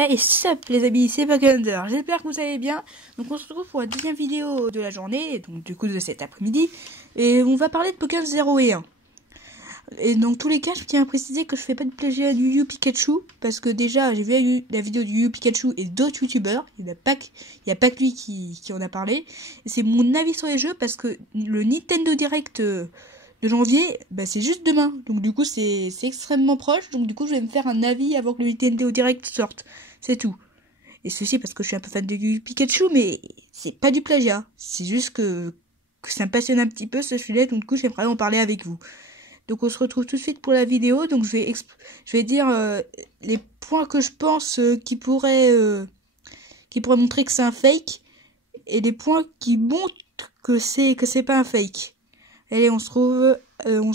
Hey, sup les amis, c'est Buckender, j'espère que vous allez bien. Donc on se retrouve pour la 10e vidéo de la journée, donc du coup de cet après-midi. Et on va parler de Pokémon 0 et 1. Et dans tous les cas, je tiens à préciser que je fais pas de plagiat du Yu Pikachu. Parce que déjà, j'ai vu la vidéo du Yu Pikachu et d'autres youtubeurs. Il n'y a pas que lui qui en a parlé. Et c'est mon avis sur les jeux parce que le Nintendo Direct de janvier, bah, c'est juste demain. Donc du coup, c'est extrêmement proche. Donc du coup, je vais me faire un avis avant que le Nintendo Direct sorte. C'est tout. Et ceci parce que je suis un peu fan de Pikachu, mais c'est pas du plagiat. C'est juste que ça me passionne un petit peu ce sujet, donc du coup j'aimerais en parler avec vous. Donc on se retrouve tout de suite pour la vidéo. Donc je vais dire les points que je pense qui pourraient montrer que c'est un fake, et les points qui montrent que c'est pas un fake. Allez, on se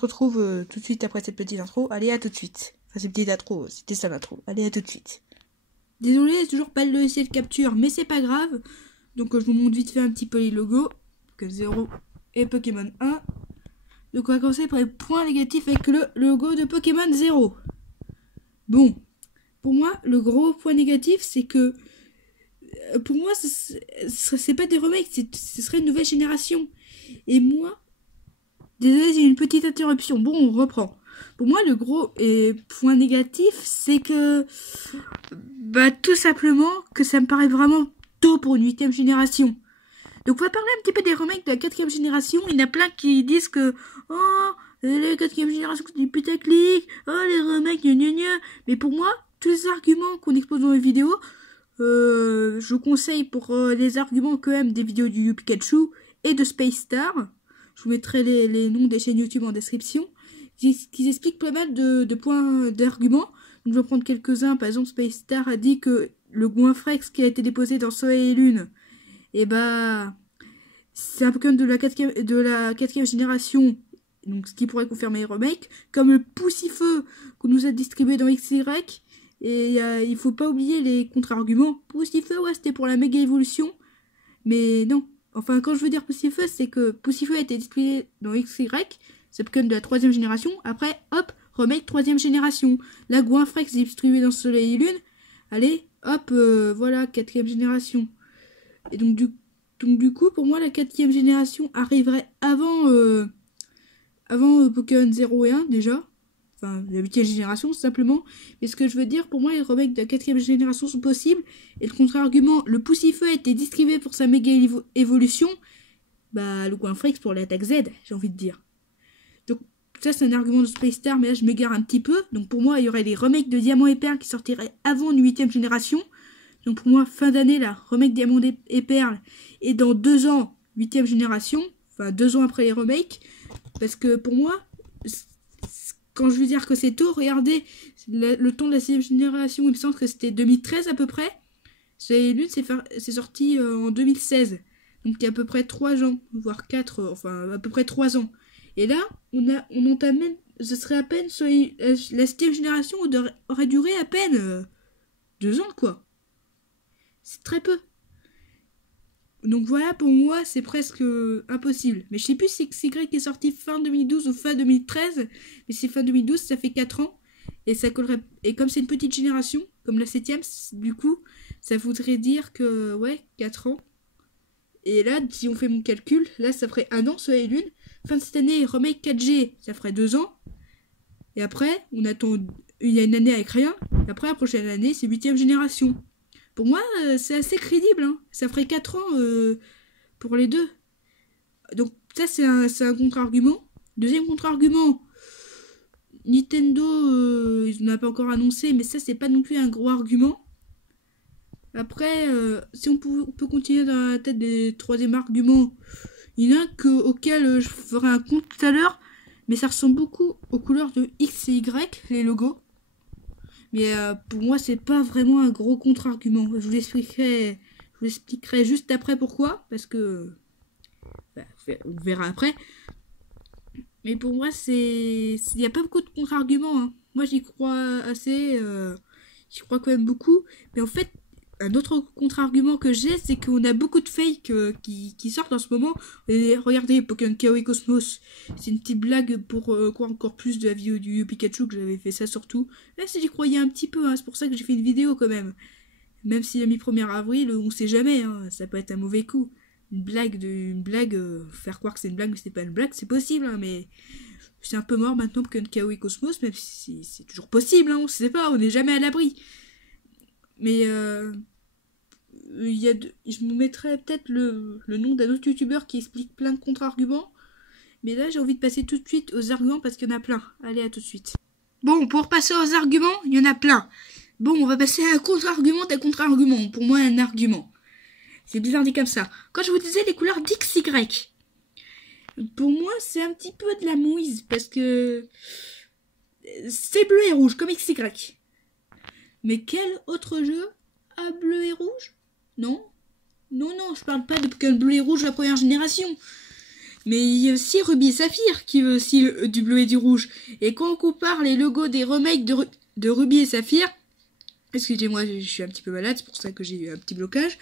retrouve tout de suite après cette petite intro. Allez, à tout de suite. Enfin, cette petite intro, c'était ça l'intro. Allez, à tout de suite. Désolé, c'est toujours pas le logiciel de capture, mais c'est pas grave. Donc je vous montre vite fait un petit peu les logos. Pokémon 0 et Pokémon 1. Donc on va commencer par les points négatifs avec le logo de Pokémon 0. Bon, pour moi, le gros point négatif, c'est que pour moi, c'est pas des remakes, ce serait une nouvelle génération. Et moi, désolé, j'ai une petite interruption. Bon, on reprend. Pour moi, le gros point négatif, c'est que bah tout simplement que ça me paraît vraiment tôt pour une 8e génération. Donc on va parler un petit peu des remakes de la 4e génération. Il y en a plein qui disent que oh, la 4e génération c'est du putaclic, oh les remakes gna gna gna. Mais pour moi, tous les arguments qu'on expose dans les vidéos, je vous conseille pour les arguments quand même des vidéos du Pikachu et de Space Star. Je vous mettrai les noms des chaînes YouTube en description, qui expliquent pas mal de points d'arguments. Donc je vais prendre quelques-uns. Par exemple, Space Star a dit que le Goinfrex qui a été déposé dans Soleil et Lune, et bah c'est un Pokémon de la 4e génération, donc ce qui pourrait confirmer les remakes, comme le Poussifeu qu'on nous a distribué dans XY. Et il faut pas oublier les contre-arguments. Poussifeu, ouais, c'était pour la méga évolution, mais non. Enfin, quand je veux dire Poussifeu, c'est que Poussifeu a été distribué dans XY, c'est Pokémon de la 3e génération. Après, hop, remake 3e génération. La Goinfrex distribué dans Soleil et Lune. Allez, hop, voilà, 4e génération. Et donc du coup, pour moi, la 4e génération arriverait avant Pokémon 0 et 1, déjà. Enfin, la 8e génération, simplement. Mais ce que je veux dire, pour moi, les remakes de la 4e génération sont possibles. Et le contre-argument, le Poussifeu a été distribué pour sa méga évolution. Bah, le Goinfrex pour l'attaque Z, j'ai envie de dire. Donc, ça, c'est un argument de Space Star, mais là, je m'égare un petit peu. Donc, pour moi, il y aurait des remakes de Diamant et Perle qui sortiraient avant une 8e génération. Donc, pour moi, fin d'année, là, remake Diamant et Perle. Et dans 2 ans, 8e génération. Enfin, 2 ans après les remakes. Parce que, pour moi, quand je veux dire que c'est tôt, regardez, le temps de la 6e génération, il me semble que c'était 2013 à peu près. C'est sorti en 2016. Donc, il y a à peu près 3 ans, voire 4, enfin, à peu près 3 ans. Et là, on entame même, ce serait à peine sur la 7e génération aurait duré à peine 2 ans, quoi. C'est très peu. Donc voilà, pour moi, c'est presque impossible. Mais je sais plus si XY est sorti fin 2012 ou fin 2013. Mais c'est fin 2012, ça fait 4 ans. Et ça collerait. Et comme c'est une petite génération, comme la 7e, du coup, ça voudrait dire que, ouais, 4 ans. Et là, si on fait mon calcul, là, ça ferait 1 an, Soleil et Lune. Fin de cette année, remake 4G, ça ferait 2 ans. Et après, on attend. Il y a une année avec rien. Et après, la prochaine année, c'est 8e génération. Pour moi, c'est assez crédible. Hein. Ça ferait 4 ans pour les deux. Donc, ça, c'est un contre-argument. Deuxième contre-argument. Nintendo, ils n'ont pas encore annoncé, mais ça, c'est pas non plus un gros argument. Après, si on peut continuer dans la tête des 3e arguments, il y en a un auquel je ferai un compte tout à l'heure, mais ça ressemble beaucoup aux couleurs de X et Y, les logos. Mais pour moi, c'est pas vraiment un gros contre-argument. Je vous l'expliquerai juste après pourquoi, parce que bah, on verra après. Mais pour moi, il n'y a pas beaucoup de contre-arguments. Hein. Moi, j'y crois assez. J'y crois quand même beaucoup. Mais en fait, un autre contre-argument que j'ai, c'est qu'on a beaucoup de fakes qui sortent en ce moment. Et regardez, Pokémon Chaos et Cosmos. C'est une petite blague pour croire encore plus de la vidéo du Pikachu que j'avais fait ça surtout. Là, si j'y croyais un petit peu, hein, c'est pour ça que j'ai fait une vidéo quand même. Même s'il a mis 1er avril, on sait jamais, hein, ça peut être un mauvais coup. Une blague, faire croire que c'est une blague, mais c'est pas une blague, c'est possible, hein, mais c'est un peu mort maintenant pour Kao et Cosmos, même si c'est toujours possible, hein, on sait pas, on n'est jamais à l'abri. Mais je me mettrais peut-être le nom d'un autre youtubeur qui explique plein de contre-arguments. Mais là, j'ai envie de passer tout de suite aux arguments parce qu'il y en a plein. Allez, à tout de suite. Bon, pour passer aux arguments, il y en a plein. Bon, on va passer à un contre-argument d'un contre-argument. Pour moi, un argument. C'est bizarre dit comme ça. Quand je vous disais les couleurs d'XY, pour moi, c'est un petit peu de la mouise parce que c'est bleu et rouge comme XY. Mais quel autre jeu a bleu et rouge? Non, je parle pas de Pokémon bleu et rouge de la première génération. Mais il y a aussi Ruby et Saphir qui veut aussi du bleu et du rouge. Et quand on compare les logos des remakes de Ruby et Saphir, excusez-moi, je suis un petit peu malade, c'est pour ça que j'ai eu un petit blocage.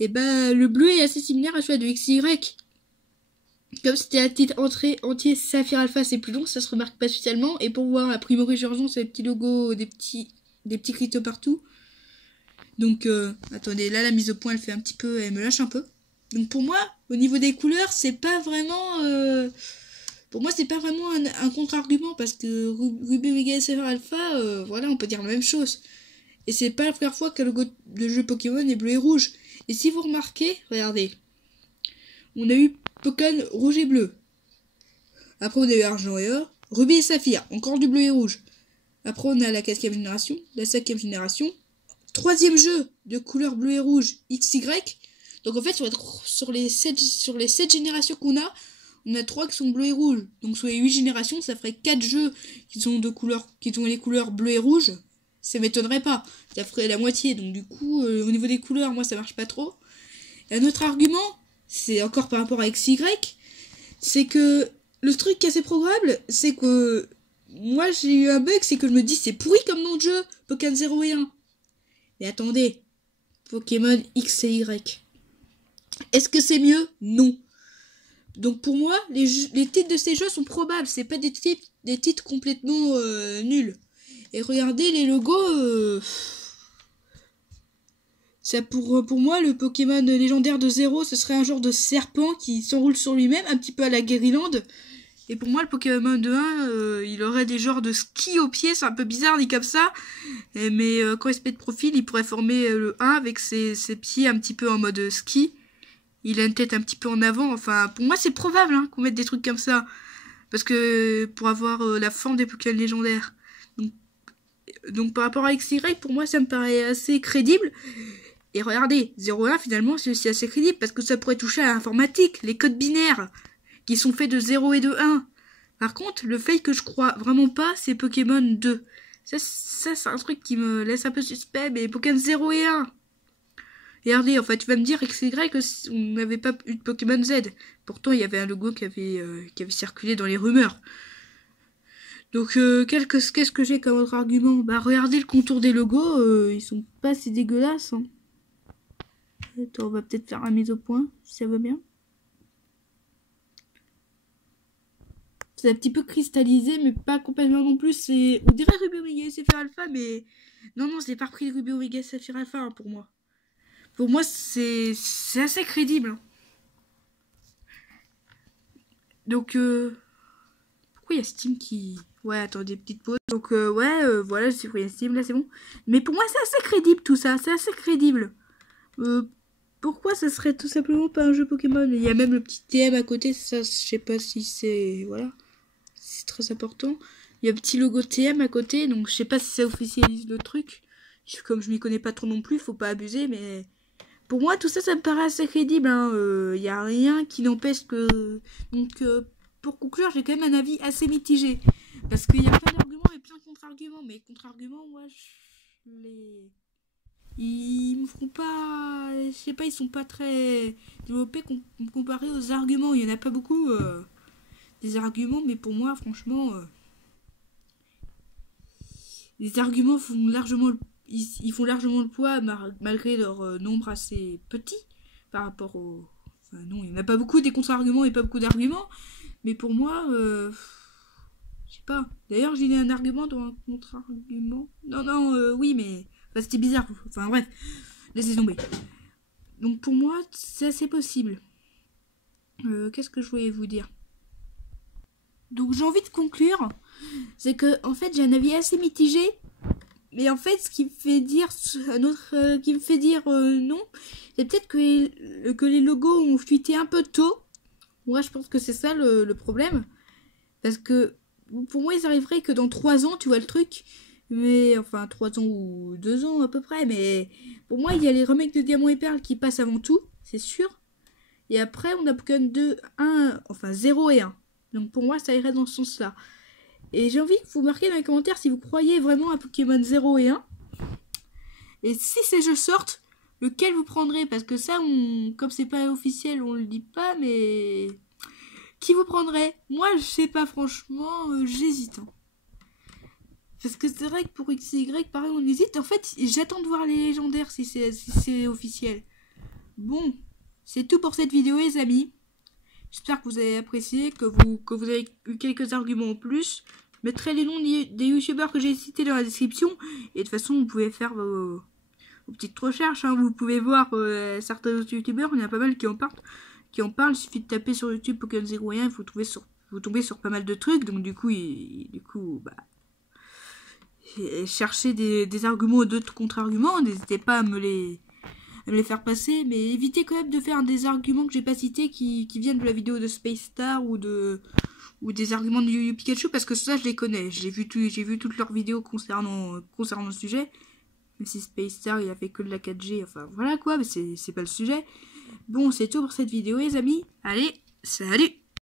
Et ben, le bleu est assez similaire à celui de XY. Comme c'était un titre entier Saphir Alpha, c'est plus long, ça se remarque pas spécialement. Et pour voir la Primori Jordan, c'est les petits logos, des petits cristaux partout. Donc, attendez, là, la mise au point, elle fait un petit peu, elle me lâche un peu. Donc, pour moi, au niveau des couleurs, c'est pas vraiment, pour moi, c'est pas vraiment un contre-argument, parce que Ruby Omega et Saphir Alpha, voilà, on peut dire la même chose. Et c'est pas la première fois que le logo de jeu Pokémon est bleu et rouge. Et si vous remarquez, regardez, on a eu Pokémon rouge et bleu. Après, on a eu argent et or. Ruby et Saphir, encore du bleu et rouge. Après, on a la 4e génération, la 5e génération. 3e jeu de couleur bleu et rouge XY. Donc en fait sur les 7 générations qu'on a, on a 3 qui sont bleu et rouge. Donc sur les 8 générations, ça ferait 4 jeux qui ont les couleurs bleu et rouge. Ça m'étonnerait pas. Ça ferait la moitié. Donc du coup, au niveau des couleurs, moi ça marche pas trop. Et un autre argument, c'est encore par rapport à XY, c'est que le truc qui est assez probable, c'est que moi j'ai eu un bug, c'est que je me dis c'est pourri comme nom de jeu, Pokémon 0 et 1. Mais attendez, Pokémon X et Y. Est-ce que c'est mieux? Non. Donc pour moi, les titres de ces jeux sont probables. C'est pas des titres complètement nuls. Et regardez les logos. Ça pour moi, le Pokémon légendaire de 0, ce serait un genre de serpent qui s'enroule sur lui-même, un petit peu à la Guériland. Et pour moi, le Pokémon de 1, il aurait des genres de skis aux pieds, c'est un peu bizarre dit comme ça. Mais quand il se met de profil, il pourrait former le 1 avec ses pieds un petit peu en mode ski. Il a une tête un petit peu en avant. Enfin, pour moi, c'est probable qu'on mette des trucs comme ça. Parce que pour avoir la forme des Pokémon légendaires. Donc par rapport à XY, pour moi, ça me paraît assez crédible. Et regardez, 0-1, finalement, c'est aussi assez crédible. Parce que ça pourrait toucher à l'informatique, les codes binaires, qui sont faits de 0 et de 1. Par contre, le fait que je crois vraiment pas, c'est Pokémon 2. Ça c'est un truc qui me laisse un peu suspect, mais Pokémon 0 et 1. Et regardez, en fait, tu vas me dire XY que on n'avait pas eu de Pokémon Z. Pourtant, il y avait un logo qui avait circulé dans les rumeurs. Donc, qu'est-ce que j'ai comme autre argument? Bah, regardez le contour des logos, ils sont pas si dégueulasses. Attends, on va peut-être faire la mise au point, si ça va bien. C'est un petit peu cristallisé, mais pas complètement non plus. On dirait Ruby Omega et Saphir Alpha, mais non, je l'ai pas repris Ruby Omega et Saphir Alpha pour moi. Pour moi, c'est assez crédible. Donc, pourquoi il y a Steam qui... Ouais, attendez, petite pause. Donc, voilà, c'est Steam, là, c'est bon. Mais pour moi, c'est assez crédible, tout ça. C'est assez crédible. Pourquoi ça serait tout simplement pas un jeu Pokémon? Il y a même le petit TM à côté, ça, je sais pas si c'est... Voilà. C'est très important. Il y a un petit logo TM à côté, donc je sais pas si ça officialise le truc. Comme je m'y connais pas trop non plus, faut pas abuser, mais... Pour moi, tout ça, ça me paraît assez crédible. Y a rien qui n'empêche que... Donc, pour conclure, j'ai quand même un avis assez mitigé. Parce qu'il y a plein d'arguments et plein de contre-arguments. Mais contre-arguments, moi, ils me feront pas... Je sais pas, ils sont pas très développés comparés aux arguments. Il y en a pas beaucoup, des arguments. Mais pour moi, franchement... les arguments font largement... Ils font largement le poids malgré leur nombre assez petit par rapport au... Enfin non, il n'y en a pas beaucoup des contre-arguments et pas beaucoup d'arguments. Mais pour moi, je sais pas. D'ailleurs, j'ai un argument dans un contre-argument. Non, oui, mais... Enfin, c'était bizarre. Enfin, bref. Laissez tomber. Donc, pour moi, c'est assez possible. Qu'est-ce que je voulais vous dire? Donc, j'ai envie de conclure. C'est que, en fait, j'ai un avis assez mitigé. Mais en fait, ce qui me fait dire non, c'est peut-être que les logos ont fuité un peu tôt. Moi, je pense que c'est ça le problème. Parce que, pour moi, ils arriveraient que dans 3 ans, tu vois le truc. Mais, enfin, 3 ans ou 2 ans à peu près. Mais, pour moi, il y a les remakes de Diamant et Perle qui passent avant tout, c'est sûr. Et après, on a Pokémon 2, 1, enfin 0 et 1. Donc, pour moi, ça irait dans ce sens-là. Et j'ai envie que vous marquiez dans les commentaires si vous croyez vraiment à Pokémon 0 et 1. Et si ces jeux sortent, lequel vous prendrez? Parce que ça, comme c'est pas officiel, on le dit pas, mais... Qui vous prendrez? Moi, je sais pas, franchement, j'hésite. Hein. Parce que c'est vrai que pour X et Y, pareil, on hésite. En fait, j'attends de voir les légendaires si c'est officiel. Bon, c'est tout pour cette vidéo, les amis. J'espère que vous avez apprécié, que vous avez eu quelques arguments en plus. Je mettrai les noms des youtubeurs que j'ai cités dans la description. Et de toute façon, vous pouvez faire vos petites recherches. Hein. Vous pouvez voir certains autres youtubeurs. Il y en a pas mal qui en parlent. Il suffit de taper sur YouTube Pokémon 0 et 1. Vous tombez sur pas mal de trucs. Donc du coup, cherchez des arguments ou d'autres contre-arguments. N'hésitez pas à me les faire passer, mais évitez quand même de faire des arguments que j'ai pas cités qui viennent de la vidéo de Space Star ou des arguments de Yu Yu Pikachu, parce que ça je les connais, j'ai vu toutes leurs vidéos concernant le sujet, même si Space Star il a fait que de la 4G, enfin voilà quoi, mais c'est pas le sujet. Bon, c'est tout pour cette vidéo les amis, allez, salut.